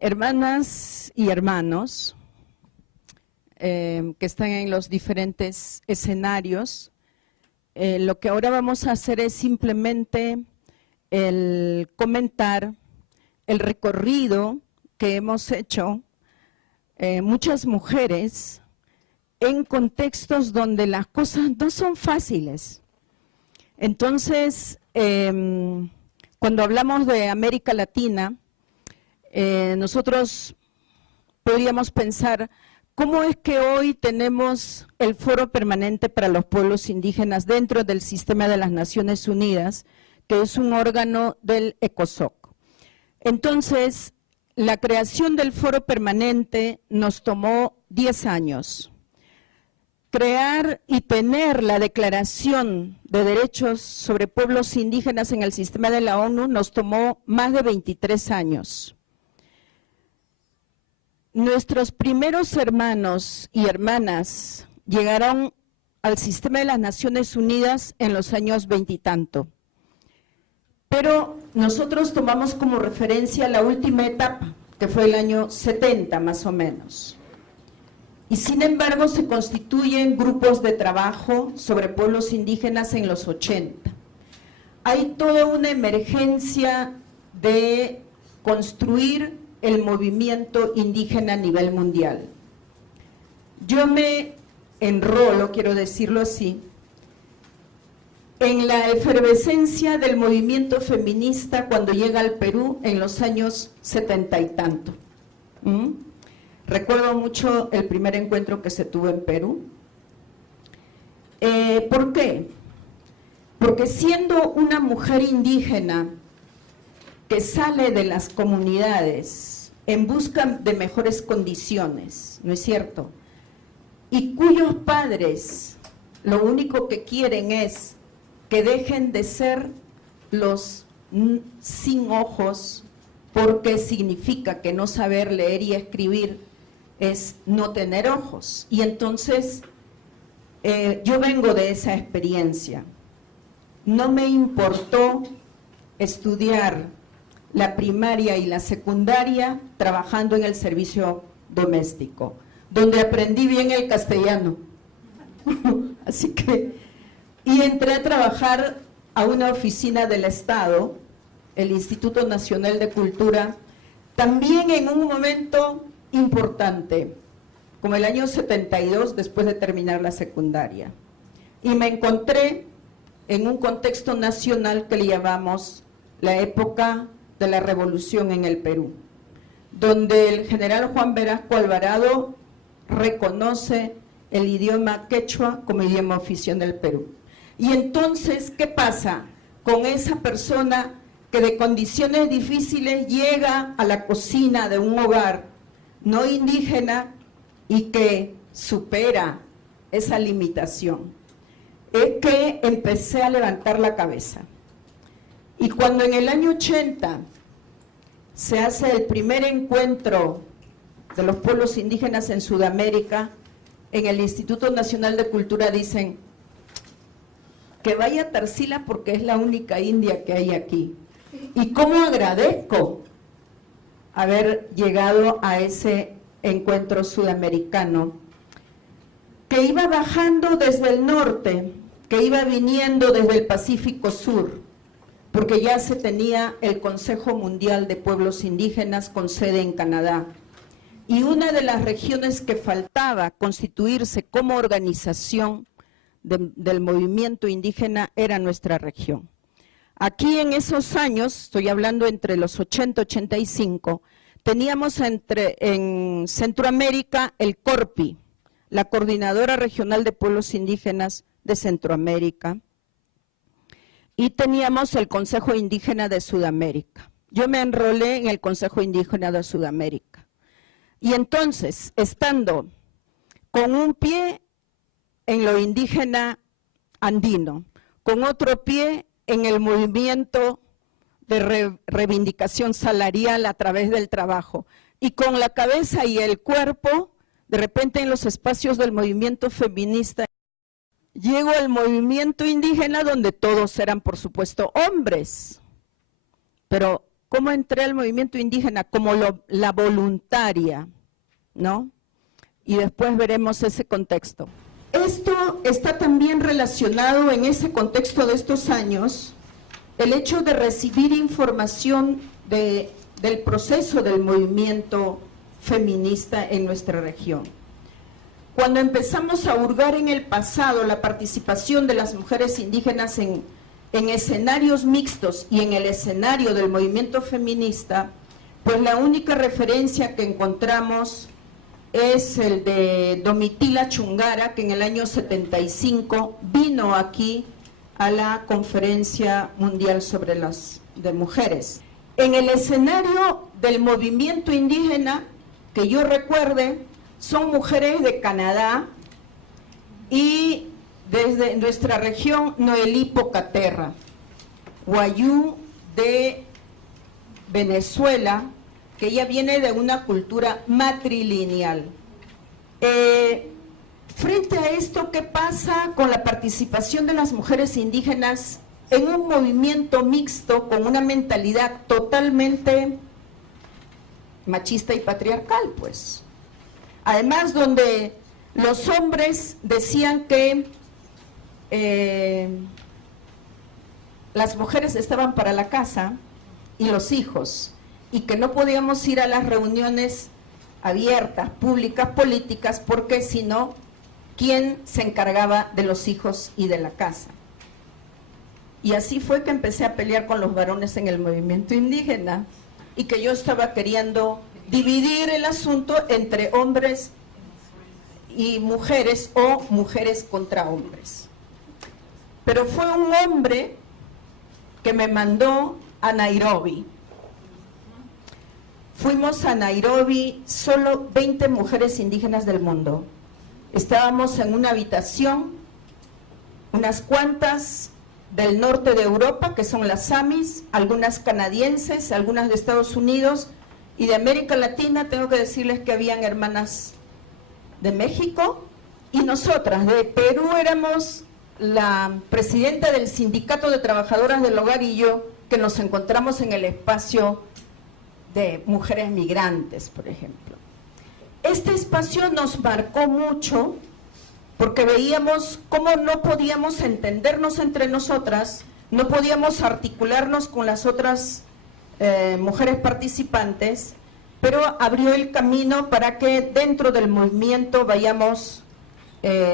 Hermanas y hermanos que están en los diferentes escenarios, lo que ahora vamos a hacer es simplemente el comentar el recorrido que hemos hecho muchas mujeres en contextos donde las cosas no son fáciles. Entonces, cuando hablamos de América Latina, nosotros podríamos pensar cómo es que hoy tenemos el Foro Permanente para los Pueblos Indígenas dentro del sistema de las Naciones Unidas, que es un órgano del ECOSOC. Entonces, la creación del Foro Permanente nos tomó 10 años. Crear y tener la Declaración de Derechos sobre Pueblos Indígenas en el sistema de la ONU nos tomó más de 23 años. Nuestros primeros hermanos y hermanas llegaron al sistema de las Naciones Unidas en los años 20 y tanto. Pero nosotros tomamos como referencia la última etapa, que fue el año 70 más o menos. Y sin embargo se constituyen grupos de trabajo sobre pueblos indígenas en los 80. Hay toda una emergencia de construir el movimiento indígena a nivel mundial. Yo me enrolo, quiero decirlo así, en la efervescencia del movimiento feminista cuando llega al Perú en los años 70 y tanto. Recuerdo mucho el primer encuentro que se tuvo en Perú. ¿Por qué? Porque siendo una mujer indígena que sale de las comunidades en busca de mejores condiciones, ¿no es cierto? Y cuyos padres lo único que quieren es que dejen de ser los sin ojos, porque significa que no saber leer y escribir es no tener ojos. Y entonces, yo vengo de esa experiencia. No me importó estudiar la primaria y la secundaria trabajando en el servicio doméstico, donde aprendí bien el castellano. Así que, y entré a trabajar a una oficina del Estado, el Instituto Nacional de Cultura, también en un momento importante, como el año 72, después de terminar la secundaria. Y me encontré en un contexto nacional que le llamamos la época de la revolución en el Perú, donde el general Juan Velasco Alvarado reconoce el idioma quechua como idioma oficial del Perú. Y entonces, ¿qué pasa con esa persona que de condiciones difíciles llega a la cocina de un hogar no indígena y que supera esa limitación? Es que empecé a levantar la cabeza. Y cuando en el año 80 se hace el primer encuentro de los pueblos indígenas en Sudamérica, en el Instituto Nacional de Cultura dicen que vaya Tarsila porque es la única india que hay aquí. Y cómo agradezco haber llegado a ese encuentro sudamericano, que iba bajando desde el norte, que iba viniendo desde el Pacífico Sur, porque ya se tenía el Consejo Mundial de Pueblos Indígenas con sede en Canadá. Y una de las regiones que faltaba constituirse como organización del movimiento indígena era nuestra región. Aquí en esos años, estoy hablando entre los 80 y 85, teníamos en Centroamérica el CORPI, la Coordinadora Regional de Pueblos Indígenas de Centroamérica, y teníamos el Consejo Indígena de Sudamérica. Yo me enrolé en el Consejo Indígena de Sudamérica. Y entonces, estando con un pie en lo indígena andino, con otro pie en el movimiento de reivindicación salarial a través del trabajo, y con la cabeza y el cuerpo, de repente en los espacios del movimiento feminista, llego al movimiento indígena donde todos eran, por supuesto, hombres. Pero, ¿cómo entré al movimiento indígena? Como la voluntaria, ¿no? Y después veremos ese contexto. Esto está también relacionado en ese contexto de estos años, el hecho de recibir información del proceso del movimiento feminista en nuestra región. Cuando empezamos a hurgar en el pasado la participación de las mujeres indígenas en escenarios mixtos y en el escenario del movimiento feminista, pues la única referencia que encontramos es el de Domitila Chungara, que en el año 75 vino aquí a la Conferencia Mundial sobre las de Mujeres. En el escenario del movimiento indígena, que yo recuerde, son mujeres de Canadá y desde nuestra región Noelí Pocaterra, Wayú de Venezuela, que ella viene de una cultura matrilineal. Frente a esto, ¿qué pasa con la participación de las mujeres indígenas en un movimiento mixto con una mentalidad totalmente machista y patriarcal, pues? Además, donde los hombres decían que las mujeres estaban para la casa y los hijos, y que no podíamos ir a las reuniones abiertas, públicas, políticas, porque si no, ¿quién se encargaba de los hijos y de la casa? Y así fue que empecé a pelear con los varones en el movimiento indígena, y que yo estaba queriendo dividir el asunto entre hombres y mujeres, o mujeres contra hombres. Pero fue un hombre que me mandó a Nairobi. Fuimos a Nairobi, solo 20 mujeres indígenas del mundo. Estábamos en una habitación, unas cuantas del norte de Europa, que son las Samis, algunas canadienses, algunas de Estados Unidos, y de América Latina tengo que decirles que habían hermanas de México, y nosotras de Perú éramos la presidenta del Sindicato de Trabajadoras del Hogar y yo, que nos encontramos en el espacio de mujeres migrantes, por ejemplo. Este espacio nos marcó mucho porque veíamos cómo no podíamos entendernos entre nosotras, no podíamos articularnos con las otras mujeres participantes, pero abrió el camino para que dentro del movimiento vayamos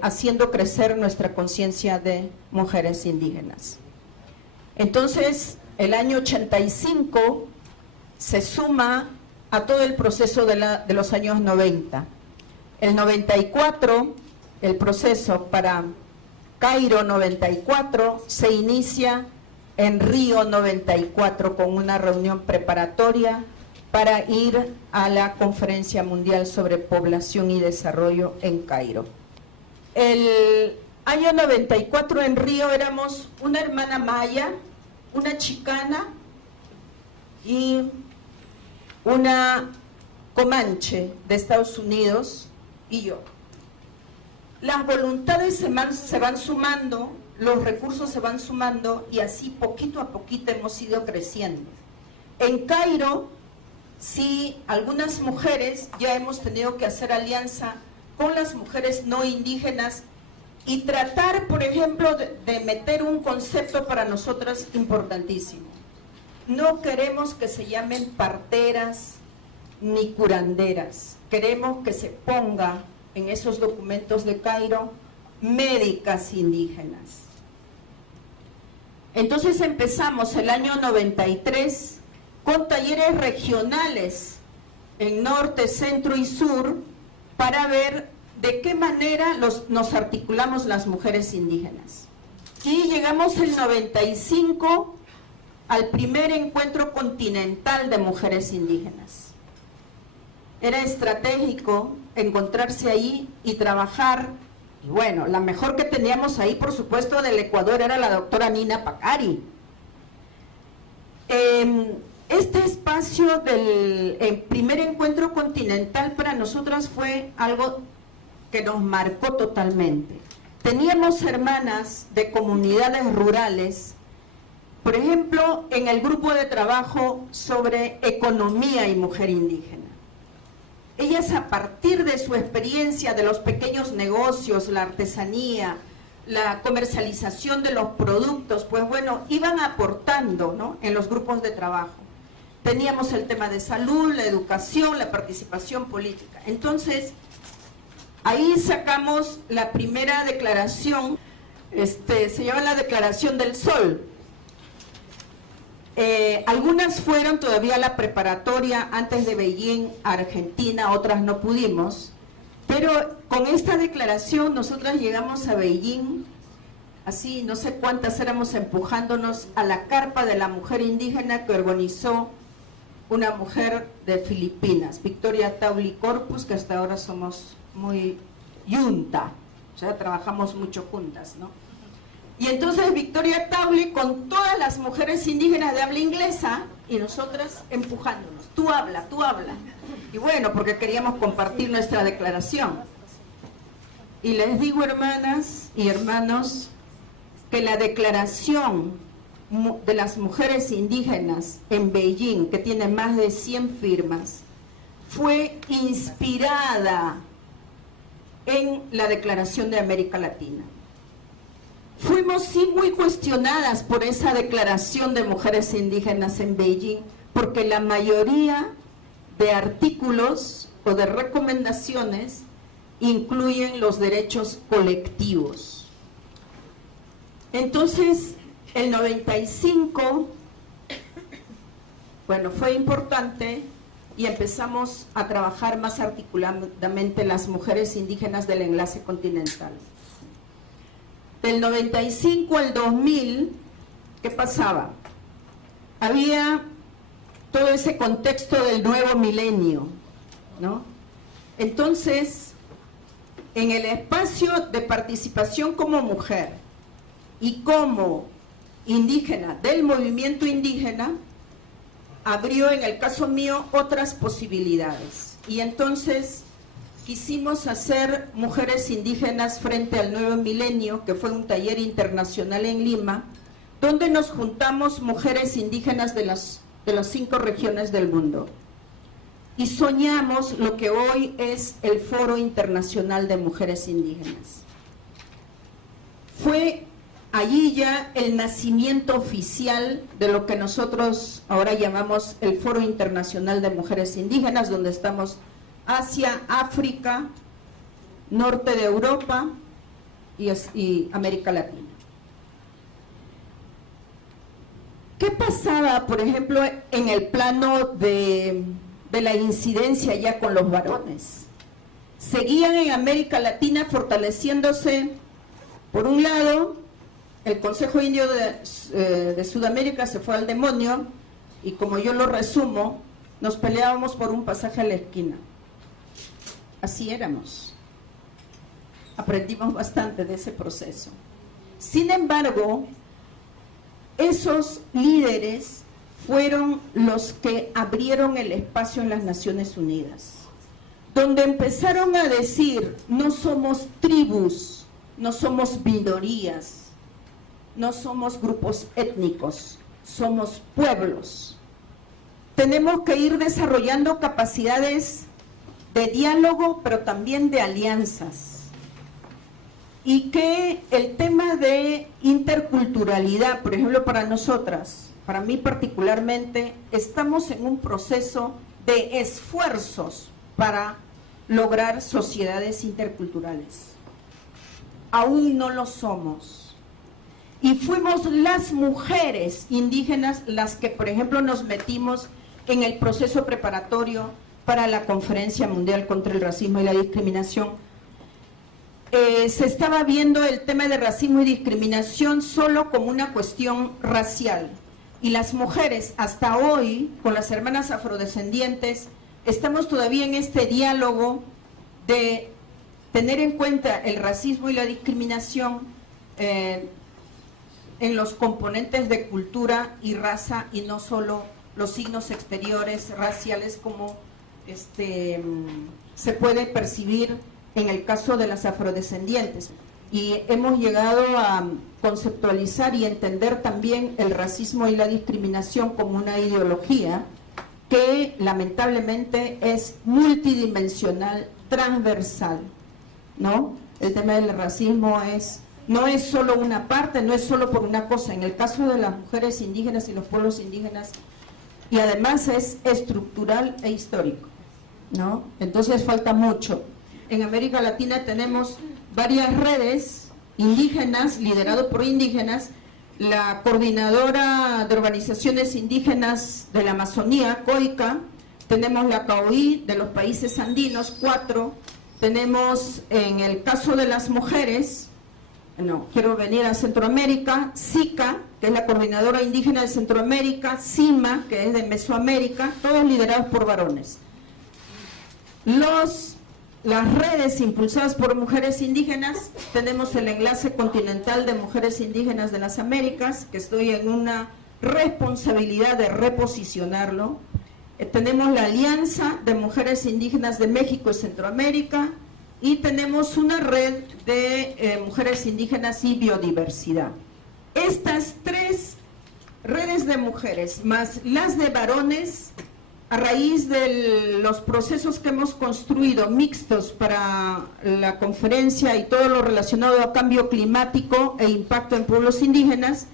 haciendo crecer nuestra conciencia de mujeres indígenas. Entonces, el año 85 se suma a todo el proceso de los años 90. El 94, el proceso para Cairo 94, se inicia en Río 94 con una reunión preparatoria para ir a la Conferencia Mundial sobre Población y Desarrollo en Cairo. El año 94 en Río éramos una hermana maya, una chicana y una comanche de Estados Unidos y yo. Las voluntades se van sumando, los recursos se van sumando y así poquito a poquito hemos ido creciendo. En Cairo, sí, algunas mujeres ya hemos tenido que hacer alianza con las mujeres no indígenas y tratar, por ejemplo, de meter un concepto para nosotras importantísimo. No queremos que se llamen parteras ni curanderas, queremos que se ponga en esos documentos de Cairo médicas indígenas. Entonces empezamos el año 93 con talleres regionales en norte, centro y sur para ver de qué manera nos articulamos las mujeres indígenas. Y llegamos el 95 al primer encuentro continental de mujeres indígenas. Era estratégico encontrarse ahí y trabajar, y bueno, la mejor que teníamos ahí, por supuesto, del Ecuador era la doctora Nina Pacari. Este espacio del primer encuentro continental para nosotras fue algo que nos marcó totalmente. teníamos hermanas de comunidades rurales, por ejemplo, en el grupo de trabajo sobre economía y mujer indígena. Ellas, a partir de su experiencia de los pequeños negocios, la artesanía, la comercialización de los productos, pues bueno, iban aportando, ¿no?, en los grupos de trabajo. Teníamos el tema de salud, la educación, la participación política. Entonces, ahí sacamos la primera declaración, se llama la Declaración del Sol. Algunas fueron todavía a la preparatoria antes de Beijing, Argentina, otras no pudimos, pero con esta declaración nosotras llegamos a Beijing, así no sé cuántas éramos empujándonos a la carpa de la mujer indígena que organizó una mujer de Filipinas, Victoria Tauli Corpus, que hasta ahora somos muy yunta, o sea, trabajamos mucho juntas, ¿no? Y entonces Victoria Tauli con todas las mujeres indígenas de habla inglesa y nosotras empujándonos, tú habla, y bueno, porque queríamos compartir nuestra declaración. Y les digo, hermanas y hermanos, que la declaración de las mujeres indígenas en Beijing, que tiene más de 100 firmas, fue inspirada en la Declaración de América Latina. Fuimos sí muy cuestionadas por esa declaración de mujeres indígenas en Beijing, porque la mayoría de artículos o de recomendaciones incluyen los derechos colectivos. Entonces, el 95, bueno, fue importante y empezamos a trabajar más articuladamente las mujeres indígenas del enlace continental. Del 95 al 2000, ¿qué pasaba? Había todo ese contexto del nuevo milenio, ¿no? Entonces, en el espacio de participación como mujer y como indígena del movimiento indígena, abrió en el caso mío otras posibilidades. Y entonces quisimos hacer Mujeres Indígenas frente al Nuevo Milenio, que fue un taller internacional en Lima, donde nos juntamos mujeres indígenas de las 5 regiones del mundo. Y soñamos lo que hoy es el Foro Internacional de Mujeres Indígenas. Fue allí ya el nacimiento oficial de lo que nosotros ahora llamamos el Foro Internacional de Mujeres Indígenas, donde estamos Asia, África, norte de Europa y América Latina. ¿Qué pasaba, por ejemplo, en el plano de la incidencia ya con los varones? Seguían en América Latina fortaleciéndose, por un lado, el Consejo Indio de Sudamérica se fue al demonio, y como yo lo resumo, nos peleábamos por un pasaje a la esquina. Así éramos. Aprendimos bastante de ese proceso. Sin embargo, esos líderes fueron los que abrieron el espacio en las Naciones Unidas, donde empezaron a decir: no somos tribus, no somos minorías, no somos grupos étnicos, somos pueblos. Tenemos que ir desarrollando capacidades de diálogo, pero también de alianzas. Y que el tema de interculturalidad, por ejemplo, para nosotras, para mí particularmente, estamos en un proceso de esfuerzos para lograr sociedades interculturales. Aún no lo somos. Y fuimos las mujeres indígenas las que, por ejemplo, nos metimos en el proceso preparatorio para la Conferencia Mundial contra el Racismo y la Discriminación. Se estaba viendo el tema de racismo y discriminación solo como una cuestión racial. Y las mujeres, hasta hoy, con las hermanas afrodescendientes, estamos todavía en este diálogo de tener en cuenta el racismo y la discriminación en los componentes de cultura y raza, y no solo los signos exteriores raciales como se puede percibir en el caso de las afrodescendientes. y hemos llegado a conceptualizar y entender también el racismo y la discriminación como una ideología que lamentablemente es multidimensional, transversal, ¿no? El tema del racismo no es solo una parte, no es solo por una cosa. En el caso de las mujeres indígenas y los pueblos indígenas, y además es estructural e histórico, ¿no? Entonces falta mucho. En América Latina tenemos varias redes indígenas, lideradas por indígenas, la Coordinadora de Organizaciones Indígenas de la Amazonía, COICA, tenemos la CAOI de los países andinos, 4, tenemos en el caso de las mujeres, no, quiero venir a Centroamérica, SICA, que es la Coordinadora Indígena de Centroamérica, CIMA, que es de Mesoamérica, todos liderados por varones. Las redes impulsadas por mujeres indígenas, tenemos el Enlace Continental de Mujeres Indígenas de las Américas, que estoy en una responsabilidad de reposicionarlo. Tenemos la Alianza de Mujeres Indígenas de México y Centroamérica, y tenemos una red de mujeres indígenas y biodiversidad. Estas 3 redes de mujeres, más las de varones, a raíz de los procesos que hemos construido mixtos para la conferencia y todo lo relacionado a cambio climático e impacto en pueblos indígenas,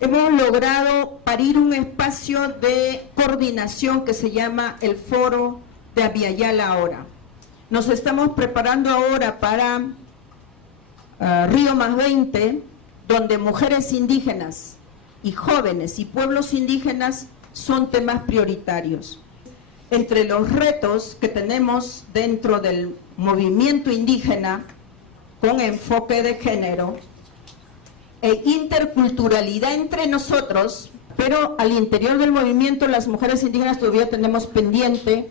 hemos logrado parir un espacio de coordinación que se llama el Foro de Abiyala ahora. Nos estamos preparando ahora para Río +20, donde mujeres indígenas y jóvenes y pueblos indígenas son temas prioritarios. Entre los retos que tenemos dentro del movimiento indígena con enfoque de género e interculturalidad entre nosotros, pero al interior del movimiento las mujeres indígenas todavía tenemos pendiente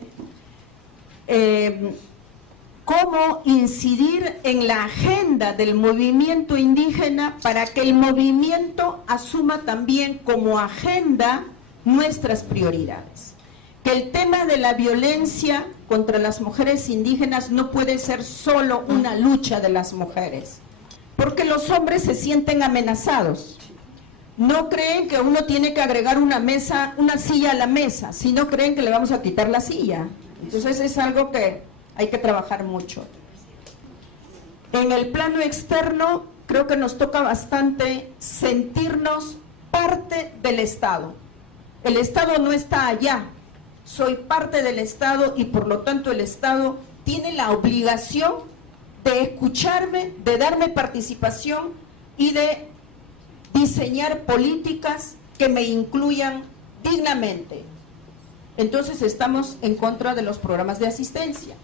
cómo incidir en la agenda del movimiento indígena para que el movimiento asuma también como agenda nuestras prioridades. Que el tema de la violencia contra las mujeres indígenas no puede ser solo una lucha de las mujeres, porque los hombres se sienten amenazados. No creen que uno tiene que agregar una silla a la mesa, sino creen que le vamos a quitar la silla. Entonces es algo que hay que trabajar mucho. En el plano externo, creo que nos toca bastante sentirnos parte del Estado. El Estado no está allá. Soy parte del Estado y por lo tanto el Estado tiene la obligación de escucharme, de darme participación y de diseñar políticas que me incluyan dignamente. Entonces estamos en contra de los programas de asistencia.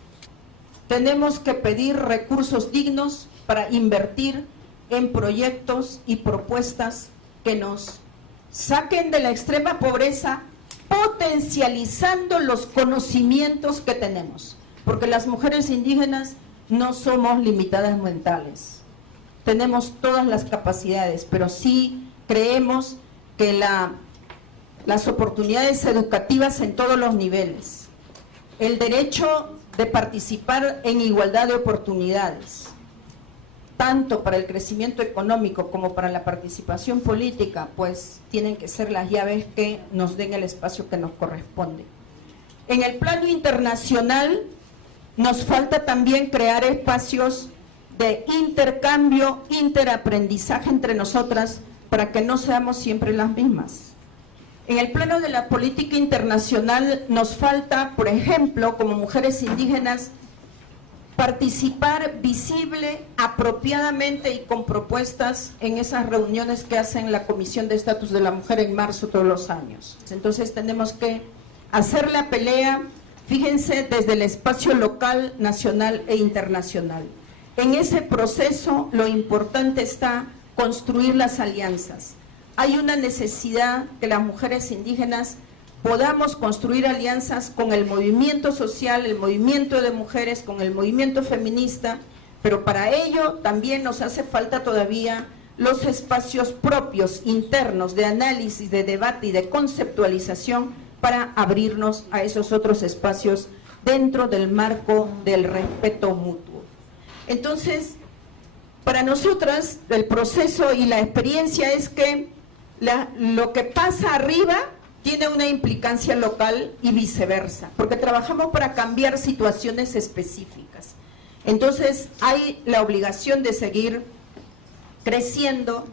Tenemos que pedir recursos dignos para invertir en proyectos y propuestas que nos saquen de la extrema pobreza, potencializando los conocimientos que tenemos, porque las mujeres indígenas no somos limitadas mentales, tenemos todas las capacidades, pero sí creemos que las oportunidades educativas en todos los niveles, el derecho de participar en igualdad de oportunidades, tanto para el crecimiento económico como para la participación política, pues tienen que ser las llaves que nos den el espacio que nos corresponde. En el plano internacional nos falta también crear espacios de intercambio, interaprendizaje entre nosotras para que no seamos siempre las mismas. En el plano de la política internacional nos falta, por ejemplo, como mujeres indígenas, participar visible, apropiadamente y con propuestas en esas reuniones que hacen la Comisión de Estatus de la Mujer en marzo todos los años. Entonces tenemos que hacer la pelea, fíjense, desde el espacio local, nacional e internacional. En ese proceso lo importante está construir las alianzas. Hay una necesidad que las mujeres indígenas podamos construir alianzas con el movimiento social, el movimiento de mujeres, con el movimiento feminista, pero para ello también nos hace falta todavía los espacios propios, internos, de análisis, de debate y de conceptualización para abrirnos a esos otros espacios dentro del marco del respeto mutuo. Entonces, Para nosotras, el proceso y la experiencia es que lo que pasa arriba tiene una implicancia local y viceversa, porque trabajamos para cambiar situaciones específicas. Entonces, hay la obligación de seguir creciendo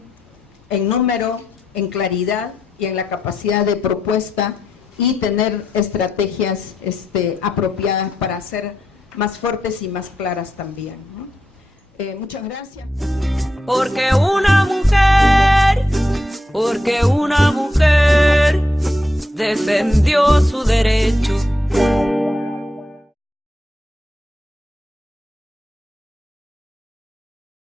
en número, en claridad y en la capacidad de propuesta y tener estrategias apropiadas para ser más fuertes y más claras también, ¿no? Muchas gracias. Porque una mujer defendió su derecho